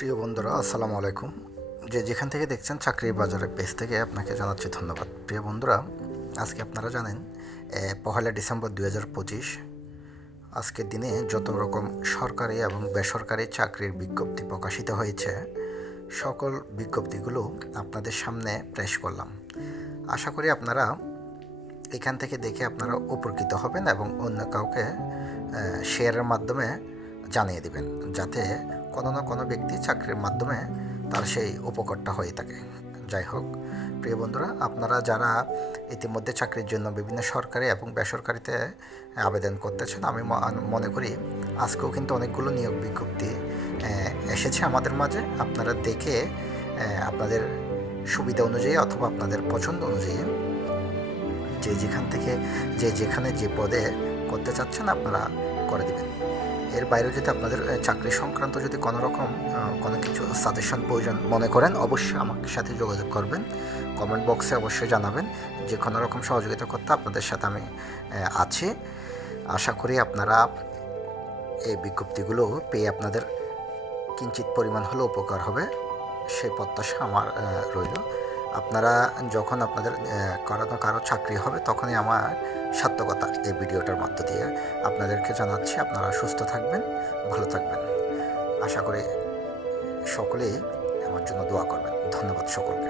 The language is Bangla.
প্রিয় বন্ধুরা, আসসালামু আলাইকুম। যেখান থেকে দেখছেন চাকরির বাজারের পেজ থেকে আপনাকে জানাচ্ছি ধন্যবাদ। প্রিয় বন্ধুরা, আজকে আপনারা জানেন 1 ডিসেম্বর 2025 আজকের দিনে যত রকম সরকারি এবং বেসরকারি চাকরির বিজ্ঞপ্তি প্রকাশিত হয়েছে, সকল বিজ্ঞপ্তিগুলো আপনাদের সামনে পেশ করলাম। আশা করি আপনারা এখান থেকে দেখে আপনারা উপকৃত হবেন এবং অন্য কাউকে শেয়ারের মাধ্যমে জানিয়ে দিবেন, যাতে কোনো না কোনো ব্যক্তি চাকরির মাধ্যমে তার সেই উপকারটা হয়ে থাকে। যাই হোক, প্রিয় বন্ধুরা, আপনারা যারা ইতিমধ্যে চাকরির জন্য বিভিন্ন সরকারি এবং বেসরকারিতে আবেদন করতেছেন, আমি মনে করি আজকেও কিন্তু অনেকগুলো নিয়োগ বিজ্ঞপ্তি এসেছে আমাদের মাঝে। আপনারা দেখে আপনাদের সুবিধা অনুযায়ী অথবা আপনাদের পছন্দ অনুযায়ী যেখানে যে পদে করতে চাচ্ছেন আপনারা করে দেবেন। এর বাইরেও যদি আপনাদের চাকরি সংক্রান্ত যদি কোনো কিছু সাজেশন প্রয়োজন মনে করেন, অবশ্যই আমার সাথে যোগাযোগ করবেন। কমেন্ট বক্সে অবশ্যই জানাবেন। যে কোনো রকম সহযোগিতা করতে আপনাদের সাথে আমি আছি। আশা করি আপনারা এই বিজ্ঞপ্তিগুলো পেয়ে আপনাদের কিঞ্চিৎ পরিমাণ হলেও উপকার হবে, সেই প্রত্যাশা আমার রইল। আপনারা যখন আপনাদের কারো চাকরি হবে, তখনই আমার সার্থকতা এই ভিডিওটার মধ্য দিয়ে আপনাদেরকে জানাচ্ছি। আপনারা সুস্থ থাকবেন, ভালো থাকবেন। আশা করি সকলেই আমার জন্য দোয়া করবেন। ধন্যবাদ সকলকে।